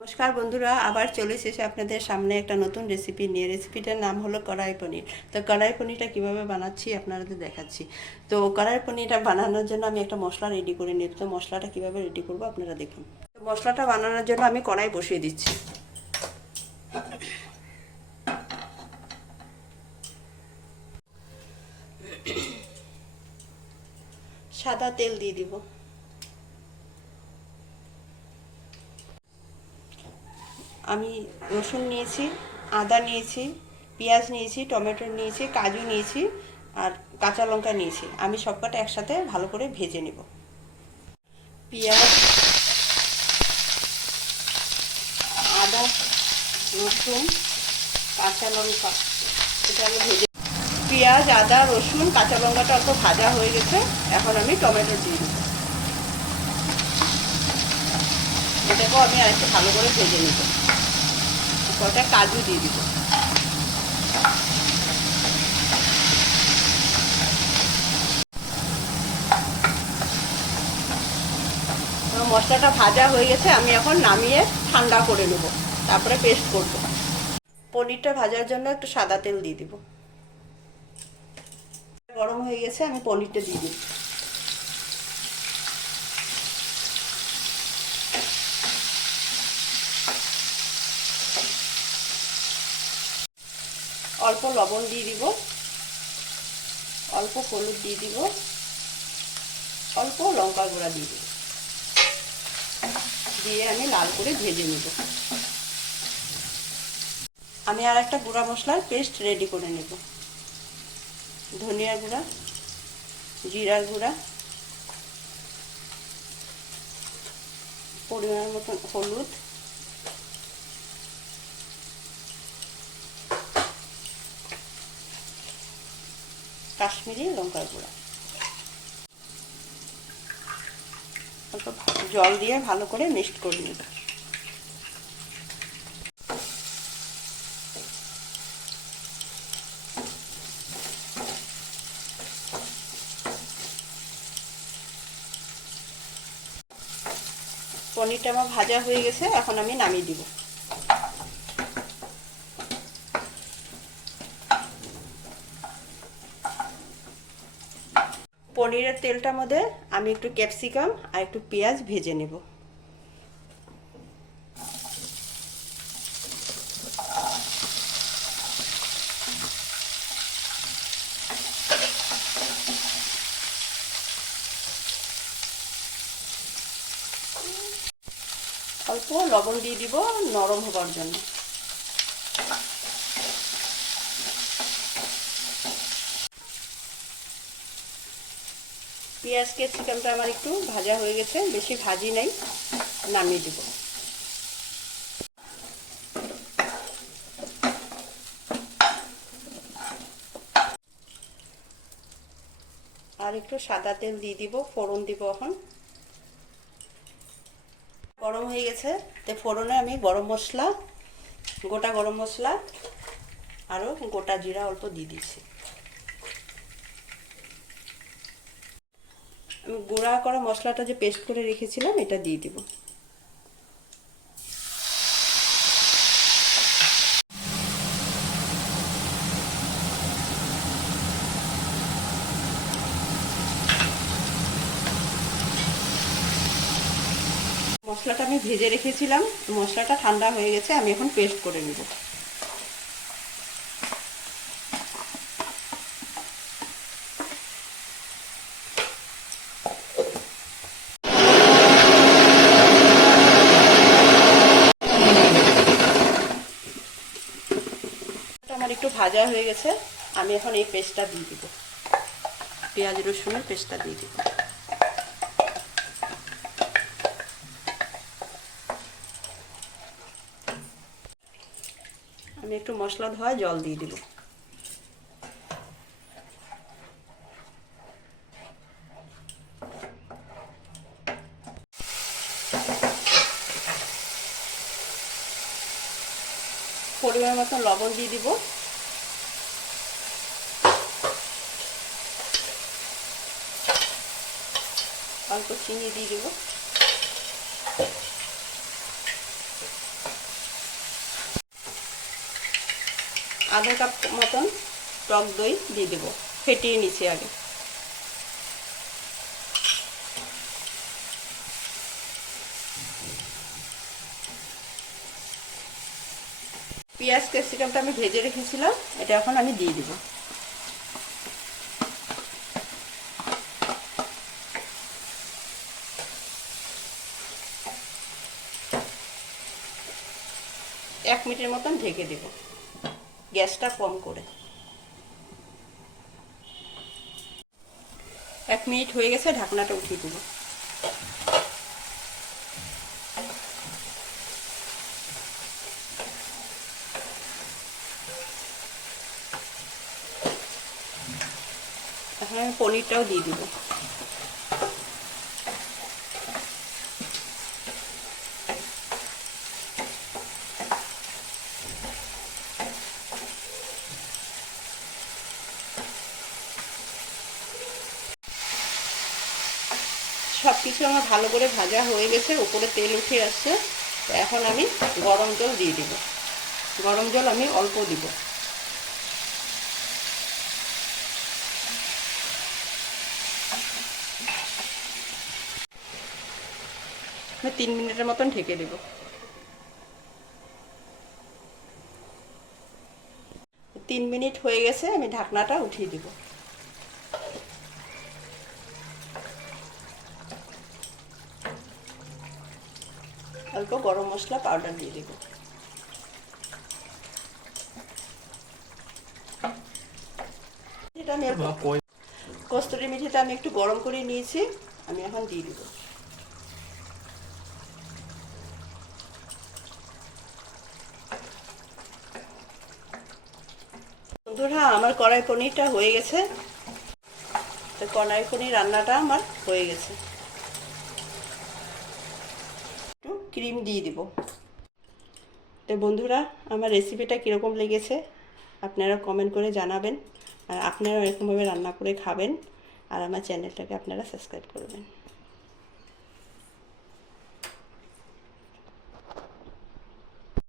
নমস্কার বন্ধুরা, আবার চলে এসেছি আপনাদের সামনে একটা নতুন রেসিপি নিয়ে। রেসিপিটার নাম হলো কড়াই পনির। তো কড়াই পনিরটা কীভাবে বানাচ্ছি আপনাদের দেখাচ্ছি। তো কড়াই পনিরটা বানানোর জন্য আমি একটা মশলা রেডি করে নিই। তো মশলাটা কীভাবে রেডি করবো আপনারা দেখুন। তো মশলাটা বানানোর জন্য আমি কড়াই বসিয়ে দিচ্ছি। সাদা তেল দিয়ে দিব। আমি রসুন নিয়েছি, আদা নিয়েছি, পেঁয়াজ নিয়েছি, টমেটো নিয়েছি, কাজু নিয়েছি আর কাঁচা লঙ্কা নিয়েছি। আমি সবকটা একসাথে ভালো করে ভেজে নেব। পেঁয়াজ, আদা, রসুন, কাঁচা লঙ্কা, এটা আমি ভেজে। পেঁয়াজ, আদা, রসুন, কাঁচা লঙ্কাটা অল্প ভাজা হয়ে গেছে। এখন আমি টমেটো দিয়ে দেবো। এটাকেও আমি আরেকটু ভালো করে ভেজে নেব। কটা কাজু দিয়ে দিব। মশলাটা ভাজা হয়ে গেছে, আমি এখন নামিয়ে ঠান্ডা করে নেব, তারপরে পেস্ট করব। পনিরটা ভাজার জন্য একটু সাদা তেল দিয়ে দিব। গরম হয়ে গেছে, আমি পনিরটা দিয়ে দিব। অল্প লবণ দিয়ে দিব, অল্প হলুদ দিয়ে দিব, অল্প লঙ্কা গুঁড়া দিয়ে দিব, দিয়ে আমি লাল করে ভেজে নেব। আমি আর একটা গুঁড়া মশলার পেস্ট রেডি করে নেব। ধনিয়া গুঁড়া, জিরার গুঁড়া, পরিমাণ মতন হলুদ, কাশ্মীরি লঙ্কার গুঁড়া, অল্প জল দিয়ে ভালো করে মিক্সড করে নেব। পনিরটা আমার ভাজা হয়ে গেছে, এখন আমি নামিয়ে দিব। পনিরের তেলটার মধ্যে আমি একটু ক্যাপসিকাম আর একটু পেঁয়াজ ভেজে নেব। অল্প লবণ দিয়ে দিব নরম হবার জন্য। পেঁয়াজ ক্যাপসিকামটা আমার একটু ভাজা হয়ে গেছে, বেশি ভাজি নাই, নামিয়ে দিব। আর একটু সাদা তেল দিয়ে দিব, ফোড়ন দিব। এখন গরম হয়ে গেছে, তো ফোড়নে আমি গরম মশলা, গোটা গরম মশলা আরও গোটা জিরা অল্প দিয়ে দিচ্ছি। আমি গুঁড়া করা মশলাটা যে পেস্ট করে রেখেছিলাম এটা দিয়ে দিব। মশলাটা আমি ভেজে রেখেছিলাম, মশলাটা ঠান্ডা হয়ে গেছে, আমি এখন পেস্ট করে নেব। আমার একটু ভাজা হয়ে গেছে, আমি এখন এই পেস্টটা দিয়ে দিব। পেঁয়াজ রসুনের পেস্টটা দিয়ে দিব। আমি একটু মশলা ধোয়া জল দিয়ে দিব। পরিমাণ মতন লবণ দিয়ে দিব। অল্প চিনি দিয়ে দিব। আধা কাপ মতন টক দই দিয়ে দেবো, ফেটিয়ে নিচ্ছি আগে। পেঁয়াজ ক্যাপসিকামটা আমি ভেজে রেখেছিলাম, এটা এখন আমি দিয়ে দিব। এক মিনিটের মতন ঢেকে দেব, গ্যাসটা কম করে। 1 মিনিট হয়ে গেছে, ঢাকনাটা উঠিয়ে দেব। এখন আমি পনিরটাও দিয়ে দিব। সব কিছু আমার ভালো করে ভাজা হয়ে গেছে, উপরে তেল উঠে আসছে। এখন আমি গরম জল দিয়ে দিব। গরম জল আমি অল্প দিব। 3 মিনিটের মতন ঢেকে দেব। 3 মিনিট হয়ে গেছে, আমি ঢাকনাটা উঠিয়ে দিব। অল্প গরম মশলা পাউডার দিয়ে দেব। এটা আমি কস্তুরি মেথিটা আমি একটু গরম করে নিয়েছি, আমি এখন দিয়ে দিব। বন্ধুরা, আমার কড়াই পনিরটা হয়ে গেছে। তো কড়াই পনির রান্নাটা আমার হয়ে গেছে। একটু ক্রিম দিয়ে দিব। তো বন্ধুরা, আমার রেসিপিটা কীরকম লেগেছে আপনারা কমেন্ট করে জানাবেন, আর আপনারা এরকমভাবে রান্না করে খাবেন, আর আমার চ্যানেলটাকে আপনারা সাবস্ক্রাইব করবেন।